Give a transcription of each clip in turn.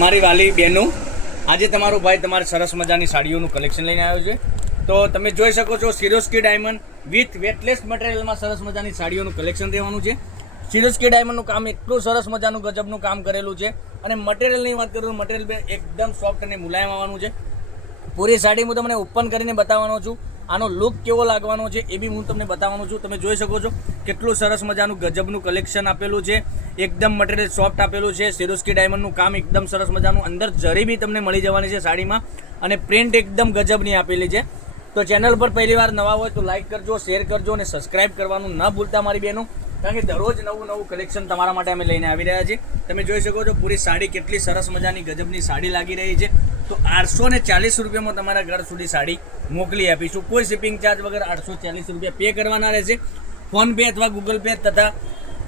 મારી વાલી બહેનો, આજે તમારો ભાઈ તમારી સરસ મજાની સાડીઓનું કલેક્શન લઈને આવ્યો છે. તો તમે જોઈ શકો છો સિરોસ્કી ડાયમંડ વિથ વેટલેસ મટીરિયલમાં સરસ મજાની સાડીઓનું કલેક્શન દેવાનું છે. સિરોસ્કી ડાયમંડનું કામ એટલું સરસ મજાનું ગજબનું કામ કરેલું છે. અને મટીરિયલની વાત કરું તો મટીરિયલ એકદમ સોફ્ટ અને મુલાયમ આવવાનું છે. પૂરી સાડી હું તમને ઓપન કરીને બતાવવાનો છું. આનો લુક કેવો લાગવાનો છે એ બી હું તમને બતાવવાનો છું. તમે જોઈ શકો છો કેટલું સરસ મજાનું ગજબનું કલેક્શન આપેલું છે. એકદમ મટીરિયલ સોફ્ટ આપેલું છે. સિરોસ્કી ડાયમંડનું કામ એકદમ સરસ મજાનું, અંદર જરી બી તમને મળી જવાની છે સાડીમાં, અને પ્રિન્ટ એકદમ ગજબની આપેલી છે. તો ચેનલ પર પહેલી વાર નવા હોય તો લાઇક કરજો, શેર કરજો અને સબસ્ક્રાઇબ કરવાનું ન ભૂલતા મારી બહેનો, કારણ કે દરરોજ નવું કલેક્શન તમારા માટે અમે લઈને આવી રહ્યા છીએ. તમે જોઈ શકો છો પૂરી સાડી કેટલી સરસ મજાની ગજબની સાડી લાગી રહી છે. તો 840 રૂપિયામાં તમારા ઘર સુધી સાડી મોકલી આપીશું. કોઈ શિપિંગ ચાર્જ વગર 840 રૂપિયા પે કરવાના રહેશે. ફોનપે અથવા ગૂગલ પે તથા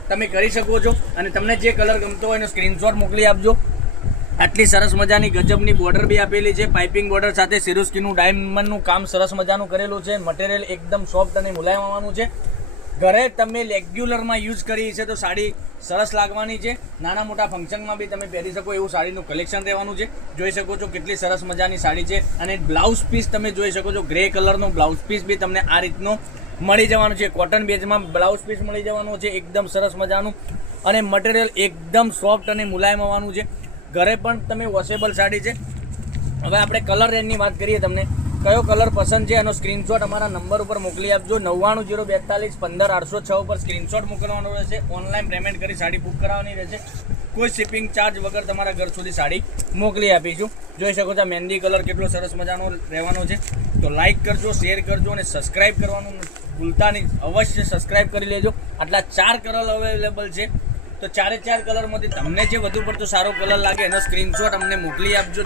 તમે કરી શકો છો. અને તમને જે કલર ગમતો હોય એનો સ્ક્રીનશોટ મોકલી આપજો. આટલી સરસ મજાની ગજબની બોર્ડર બી આપેલી છે. પાઇપિંગ બોર્ડર સાથે સિરોસ્કીનું ડાયમંડનું કામ સરસ મજાનું કરેલું છે. મટીરિયલ એકદમ સોફ્ટ અને મુલાયમ આવવાનું છે. ઘરે તમે રેગ્યુલરમાં યુઝ કરી છે તો સાડી સરસ લાગવાની છે. નાના મોટા ફંક્શનમાં બી તમે પહેરી શકો એવું સાડીનું કલેક્શન રહેવાનું છે. જોઈ શકો છો કેટલી સરસ મજાની સાડી છે. અને બ્લાઉઝ પીસ તમે જોઈ શકો છો, ગ્રે કલરનો બ્લાઉઝ પીસ બી તમને આ રીતનો મળી જવાનું છે. કોટન બેઝમાં બ્લાઉઝ પીસ મળી જવાનું છે, એકદમ સરસ મજાનું. અને મટીરિયલ એકદમ સોફ્ટ અને મુલાયમ આવવાનું છે. ઘરે પણ તમે વોશેબલ સાડી છે. હવે આપણે કલર રેન્જની વાત કરીએ, તમને કયો કલર પસંદ છે એનો સ્ક્રીનશોટ અમારા નંબર ઉપર મોકલી આપજો. 99 042 15 806 ઉપર સ્ક્રીનશોટ મોકલવાનો રહેશે. ઓનલાઈન પેમેન્ટ કરી સાડી બુક કરાવવાની રહેશે. કોઈ શિપિંગ ચાર્જ વગર તમારા ઘર સુધી સાડી મોકલી આપીશું. જોઈ શકો છો મહેંદી કલર કેટલો સરસ મજાનો રહેવાનો છે. તો લાઇક કરજો, શેર કરજો અને સબસ્ક્રાઈબ કરવાનું ભૂલતા નહીં. અવશ્ય સબસ્ક્રાઈબ કરી લેજો. આટલા 4 કલર અવેલેબલ છે. તો 4 કલરમાંથી તમને જે વધુ પડતો સારો કલર લાગે એનો સ્ક્રીનશોટ અમને મોકલી આપજો.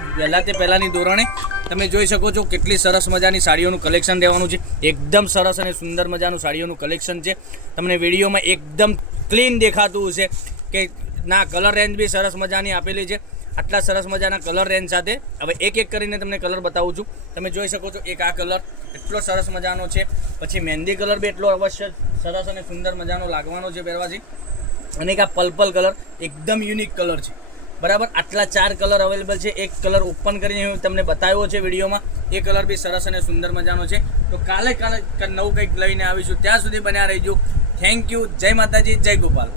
પહેલાંની ધોરણે તમે જોઈ શકો છો કેટલી સરસ મજાની સાડીઓનું કલેક્શન રહેવાનું છે. એકદમ સરસ અને સુંદર મજાનું સાડીઓનું કલેક્શન છે. તમને વિડીયોમાં એકદમ ક્લીન દેખાતું હશે કે ના, કલર રેન્જ બી સરસ મજાની આપેલી છે. આટલા સરસ મજાના કલર રેન્જ સાથે હવે એક કરીને તમને કલર બતાવું છું. તમે જોઈ શકો છો એક આ કલર એટલો સરસ મજાનો છે. પછી મહેંદી કલર બી એટલો અવશ્ય સરસ અને સુંદર મજાનો લાગવાનો છે પહેરવાથી. અને એક આ પર્પલ કલર એકદમ યુનિક કલર છે. બરાબર, આટલા 4 કલર અવેલેબલ છે. એક કલર ઓપન કરીને હું તમને બતાવ્યો છે વિડીયોમાં. એ કલર બી સરસ અને સુંદર મજાનો છે. તો કાલે નવું કંઈક લઈને આવીશું. ત્યાં સુધી બન્યા રહીજો. Thank you. જય માતાજી, જય ગોપાલ.